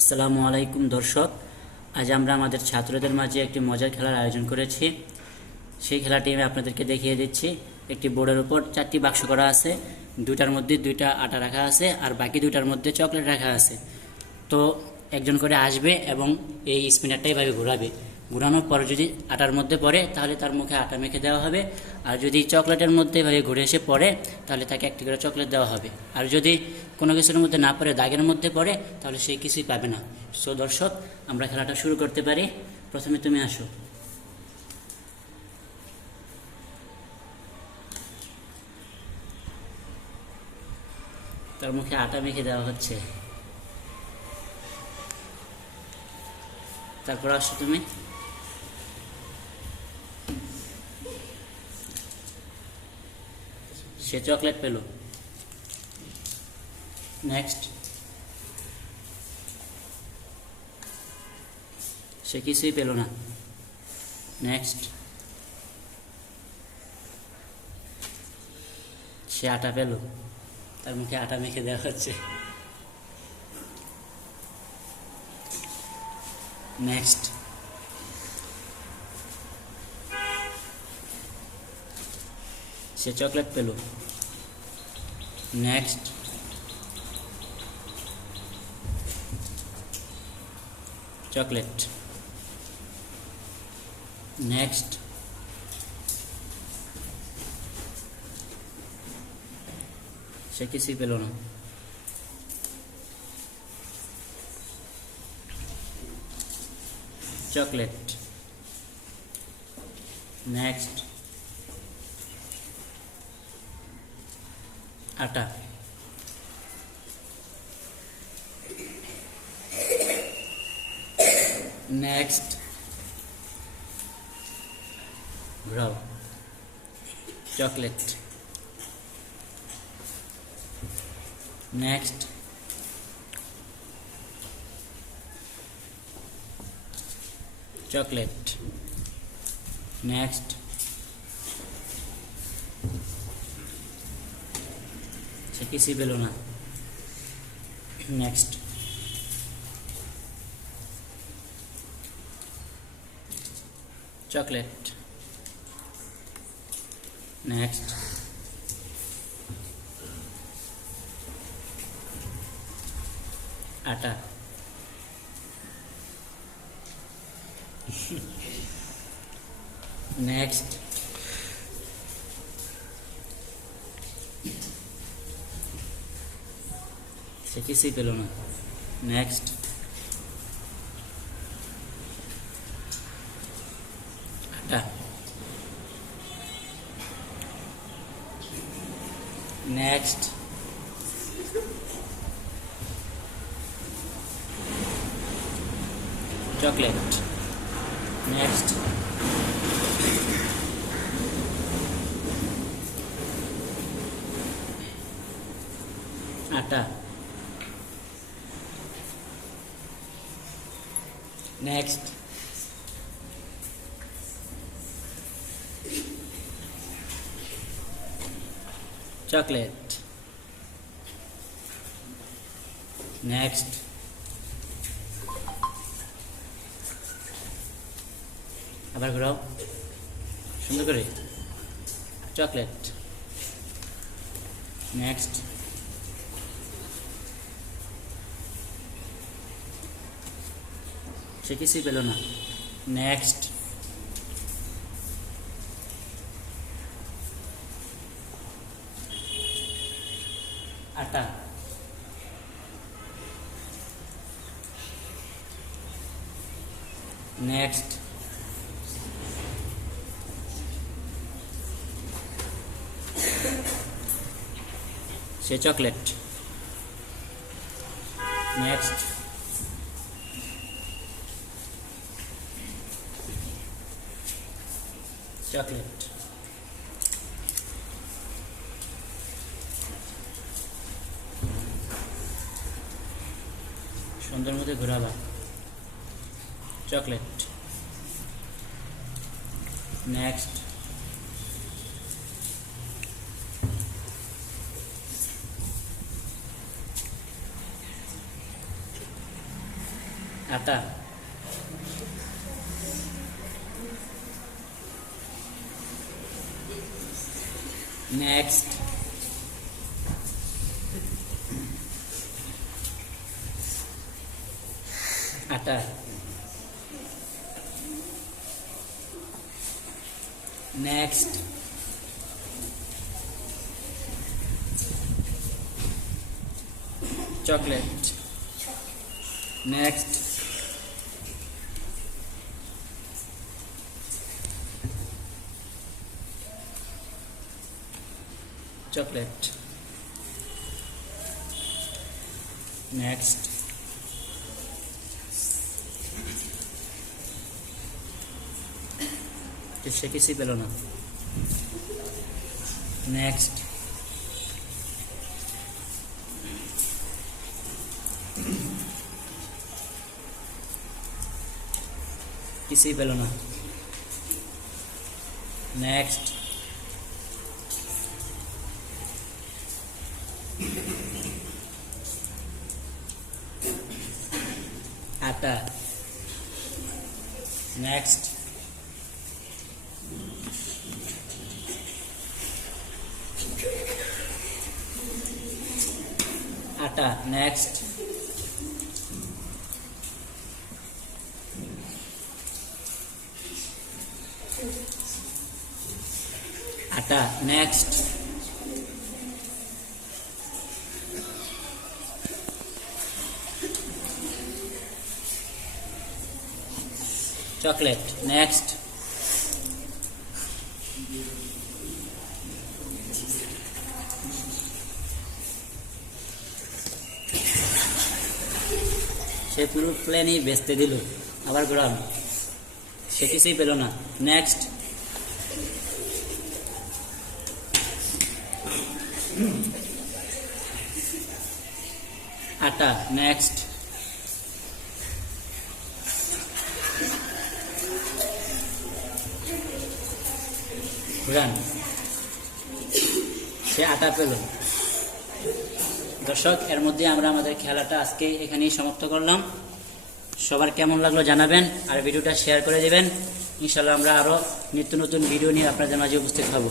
আসসালামু আলাইকুম দর্শক, আজ আমরা আমাদের ছাত্রদের মাঝে একটি মজার খেলার আয়োজন করেছি। সেই খেলাটি আমি আপনাদেরকে দেখিয়ে দিচ্ছি। একটি বোর্ডের উপর 4টি বাক্স করা আছে, দুইটার মধ্যে 2টা আটা রাখা আছে আর বাকি দুইটার মধ্যে চকলেট রাখা আছে। তো একজন করে আসবে এবং এই স্পিনারটা এভাবে ঘোরাবে। ঘোরানোর পর যদি আটার মধ্যে পড়ে তাহলে তার মুখে আটা মেখে দেওয়া হবে, আর যদি চকলেটের মধ্যে এভাবে ঘুরে এসে পড়ে তাহলে তাকে একটি করে চকলেট দেওয়া হবে। আর যদি কোনো কিছুর মধ্যে না পড়ে দাগের মধ্যে পড়ে তাহলে সে কিছুই পাবে না। সো দর্শক, আমরা খেলাটা শুরু করতে পারি। প্রথমে তুমি আসো। তার মুখে আটা মেখে দেওয়া হচ্ছে। তারপর আসো তুমি। সে চকলেট পেল। নেক্সট। সে কিছুই পেল না। নেক্সট। সে আটা পেল, তার মুখে আটা মেখে দেওয়া হচ্ছে। নেক্সট। সে চকলেট পেল। নেক্সট। চকলেট। নেক্সট। সে কিছুই পেল না। চকলেট। নেক্সট। আটা। নেক্সট। ঘোরাও। চকলেট। নেক্সট। চকলেট। নেক্সট। সে কিছুই পেল না। নেক্সট। চকলেট। নেক্সট। আটা। নেক্সট। সে কিছুই পেল না। নেক্সট। আটা। নেক্সট। চকলেট। নেক্সট। আটা। নেক্সট। চকলেট। নেক্সট। আবার ঘোরাও সুন্দর করে। চকলেট। নেক্সট। সে কিছুই পেল না। নেক্সট। আটা। নেক্সট। সে চকলেট। নেক্সট। চকলেট। সুন্দর মধ্যে ঘোরাবা। চকলেট। নেক্সট। আটা, নেক্সট আটা, next chocolate, next chocolate, next সে কিছুই পেল না, নেক্সট কিছুই পেল না, নেক্সট আটা, নেক্সট আটা, নেক্সট আটা, নেক্সট chocolate, next সে পুরো প্লেনই বেচতে দিল, আবার ঘোরাম, সে কিছুই পেল না, নেক্সট আটা, নেক্সট ঘুরান, সে আটা পেল। দর্শক, এর মধ্যে আমরা আমাদের খেলাটা আজকে এখানেই সমাপ্ত করলাম। সবার কেমন লাগলো জানাবেন, আর ভিডিওটা শেয়ার করে দেবেন। ইনশাল্লাহ আমরা আরও নিত্য নতুন ভিডিও নিয়ে আপনাদের মাঝে উপস্থিত হব।